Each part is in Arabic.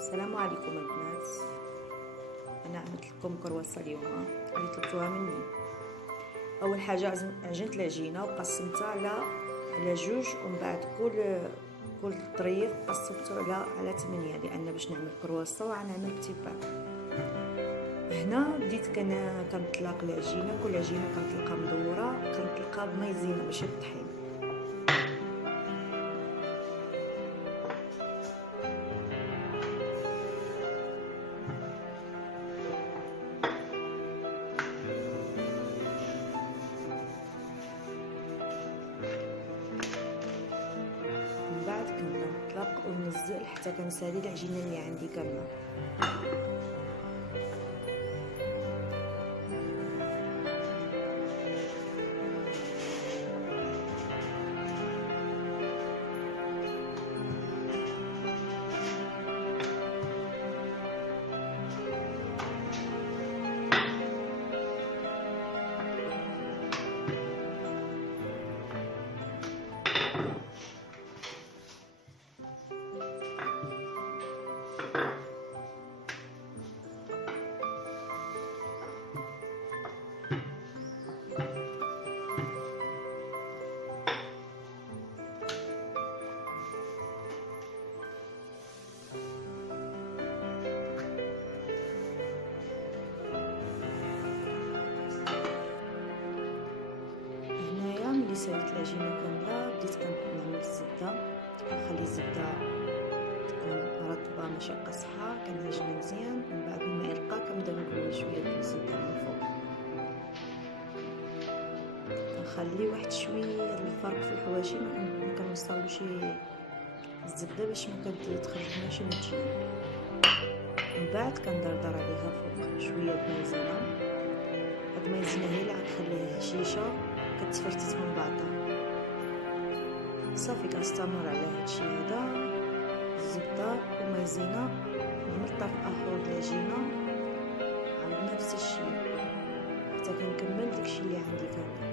السلام عليكم البنات. انا عملت لكم كرواسه اليوم اللي طلبتوها مني. اول حاجه عجنت العجينه وقسمتها على جوج، ومن بعد كل طريف قسمته على 8 لان باش نعمل كرواسه وغنعمل بتي بان. هنا بديت كنطلق العجينه، كل عجينه كنطلقها مدوره، كنطلقها بمايزينا ماشي بالطحين. من بعد كنطلق وننزل حتى كنسالي العجينه اللي عندي كامله. ملي سويت العجينه كامله بديت كنعمل الزبده. كنخلي الزبده تكون رطبه ماشي قاصحه، كنعجنها مزيان. من بعد بالمعلقه كندير شويه د الزبده من فوق، كنخلي واحد شويه الفرق في الحواشي، ما كنوصلوش الزبده باش ما كتخرجناش متجين. من بعد كندردر عليها فوق شويه د مايزينا. هاد المايزينا هي اللي غتخليها هشيشه كتفرتت من بعضها. صافي كنستمر على هادشي هذا، الزبده ومايزينا. من الطرف اخر د العجينه عاود نفس الشيء حتى كنكمل داكشي اللي عندي كامل.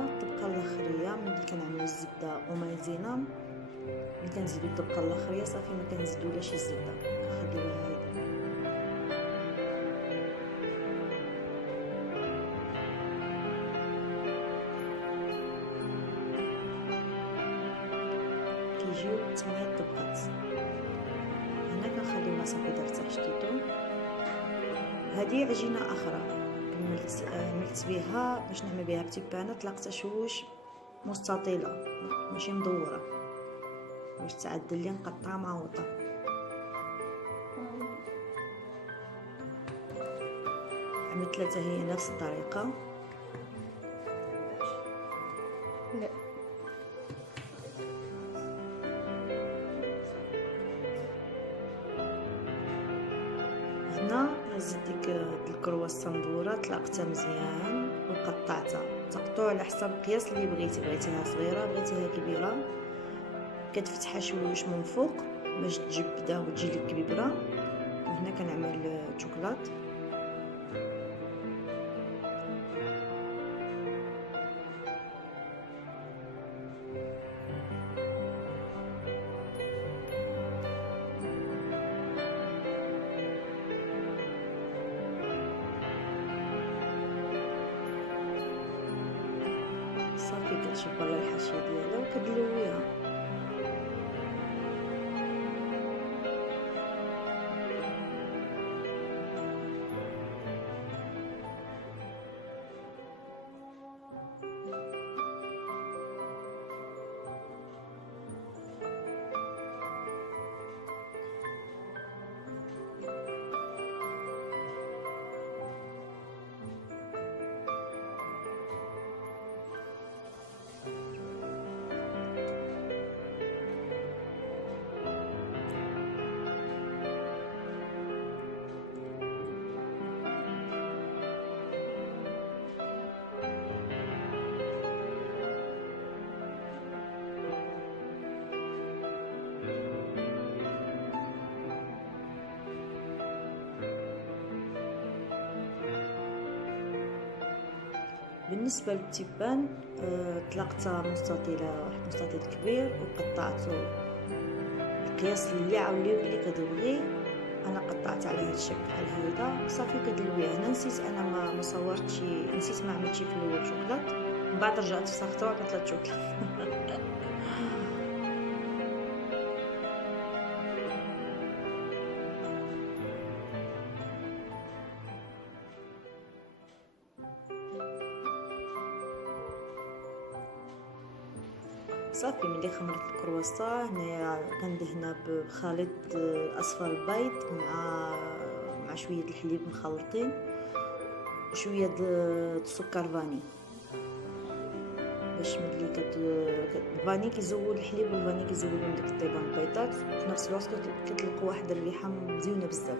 الطبقه الاخريه ملي كنعملو الزبده ومايزينا، ملي كنزيدو الطبقه الاخريه صافي ما كنزيدولاش الزبده، كنخليوها هكذا. كيجيو 8 طبقات. هنا كنخليوها صافي ترتاح شتيتو. هذه عجينه اخرى عملت بها باش نعمل بها بتي بانه، طلقتها شوش مستطيله ماشي مدوره باش تعدل لي نقطعها معوطه. عملت 3 هي نفس الطريقه. لا هنا هزيت ديك الكرواسه مدوره، طلقتها مزيان وقطعتها تقطع على حسب القياس اللي بغيتيها صغيره بغيتيها كبيره. كتفتحها شويش من فوق باش تجبدها وتجي لك كبيره. وهنا كنعمل شوكولات. صافي كتشوف على الحاشيه ديالها وكدلويها. بالنسبه للتبان طلقتها مستطيله، واحد المستطيل كبير، وقطعته القياس اللي عاولي اللي كتبغي. انا قطعت على هذا الشكل بحال هكا صافي كدلويه. هنا نسيت انا ما صورتش، نسيت ما عملتش في الاول شوكولات، من بعد رجعت صاغتها كطلات شوكولات. صافي ملي خمرت الكرواسون هنايا كندهنها بخليط اصفر البيض مع شويه الحليب مخلطين وشويه السكر فاني، باش ملي الفاني كيزول الحليب والفاني كيزولوا ديك الطيبه البيضات، في نفس الوقت كتلقوا واحد الريحه مزيونه بزاف.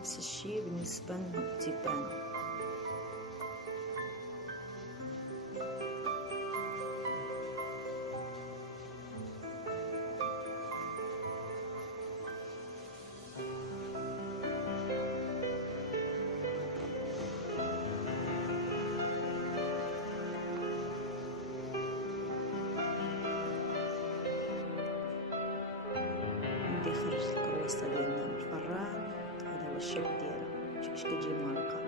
نفس الشيء بالنسبة للتبان. ندي خرجت الكرواسة ديالنا من الفران، هذا هو الشكل ديالها، شوف كيفاش كتجي مارقة.